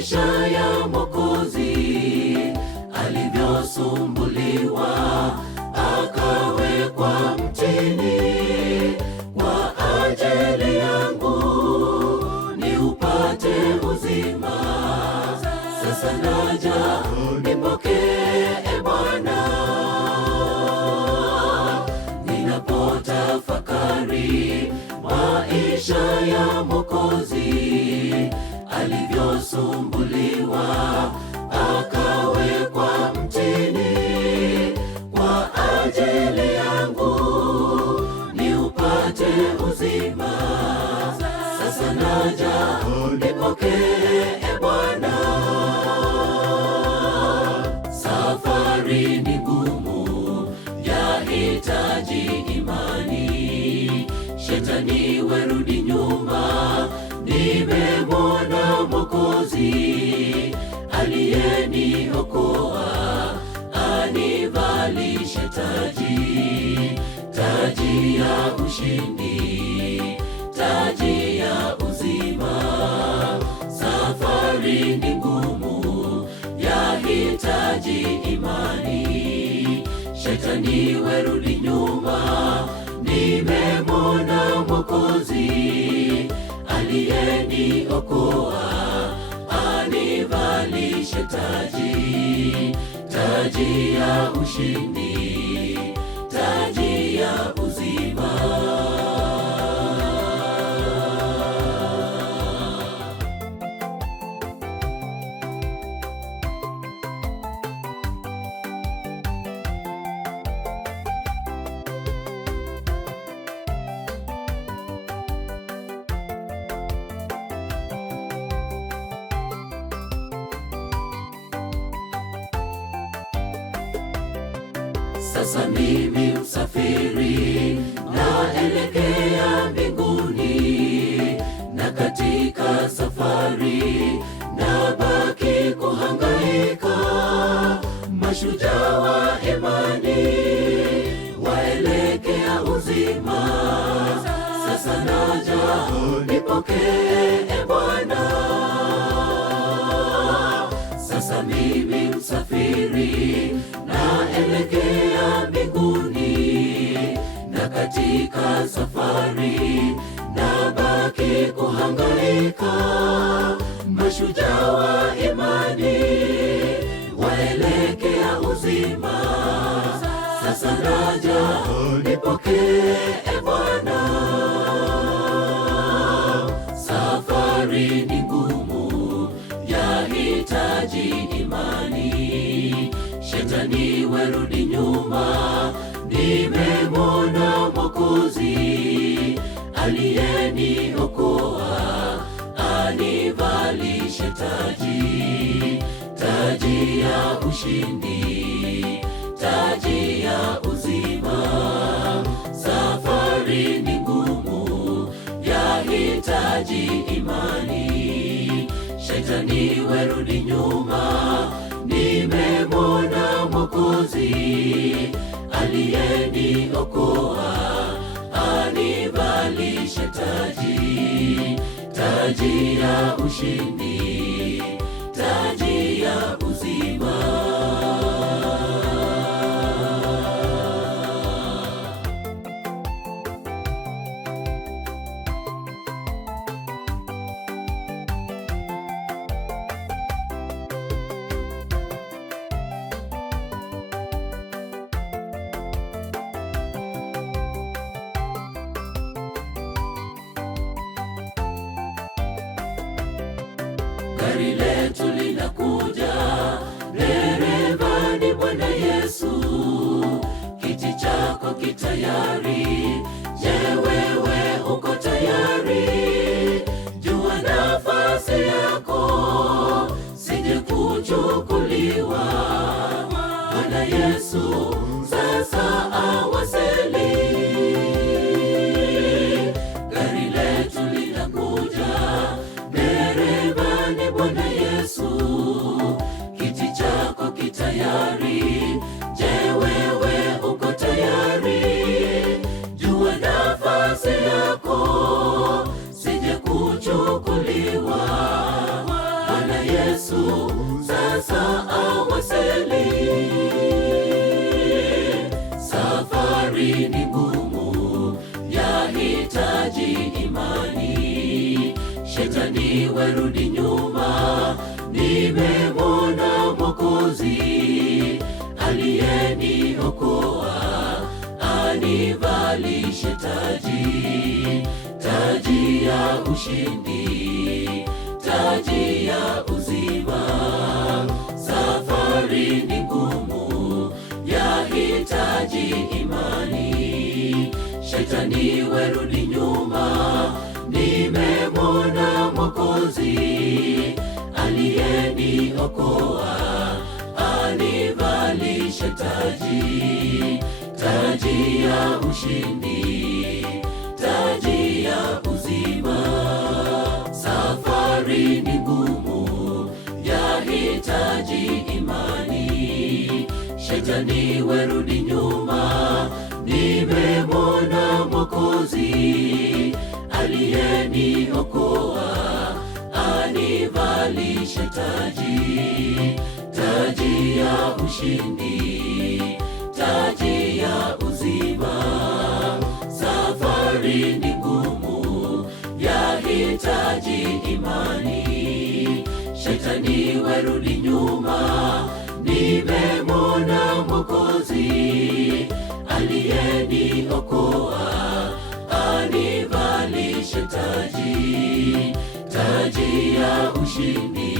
maisha ya Mwokozi, alivyosumbuliwa akawekwa mtini kwa ajili yangu niupate uzima. Sasa naja nipokee Bwana, ninapotafakari maisha ya Mwokozi, alivyosumbuliwa akawekwa mtini kwa ajili yangu niupate uzima. Sasa naja nipokee Bwana. Safari ni ngumu, yahitaji imani. Shetani werudi nyuma, nimemwona Mwokozi aliyeniokoa, anivalishe taji ya ushindi, taji ya uzima. Safari ni ngumu, yahitaji imani. Shetani werudi nyuma, nimemwona Mwokozi aliyeniokoa, anivalishe taji ya ushindi, taji ya uzima. Sasa mimi msafiri, naelekea mbinguni, na katika safari nabaki kuhangaika. Mashujaa wa imani waelekea uzima. Sasa naja nipokee Bwana. Sasa mimi msafiri, naelekea mbinguni, na katika safari nabaki kuhangaika. Mashujaa wa imani waelekea uzima. Sasa naja nipokee Bwana. Safari ni ngumu, yahitaji imani. Shetani werudi nyuma, nimemwona Mwokozi aliyeniokoa, anivalishe taji ya ushindi, taji ya uzima. Safari ni ngumu, yahitaji imani. Shetani werudi nyuma, nimemwona Mwokozi aliyeniokoa, anivalishe taji ya ushindi, taji ya uzima. Gari letu linakuja, dereva ni Bwana Yesu. Kiti chako kitayari, je, wewe uko tayari? Jua nafasi yako, sije kuchukuliwa. Bwana Yesu sasa awasili. Gari letu linakuja, dereva ni Bwana Yesu. Kiti chako kitayari, je, wewe uko tayari? Jua nafasi yako, sije kuchukuliwa. Bwana Yesu Shetani werudi nyuma, nimemwona Mwokozi aliyeniokoa, anivalishe taji ya ushindi, taji ya uzima. Safari ni ngumu, yahitaji imani. Shetani werudi nyuma, nimemwona Mwokozi aliyeniokoa, anivalishe taji ya ushindi, taji ya uzima. Safari ni ngumu, yahitaji imani. Shetani werudi nyuma, nimemwona Mwokozi aliyeniokoa, anivalishe taji ya ushindi, taji ya uzima. Safari ni ngumu, yahitaji imani. Shetani werudi nyuma, nimemwona Mwokozi aliyeniokoa, anivalishe taji ya ushindi,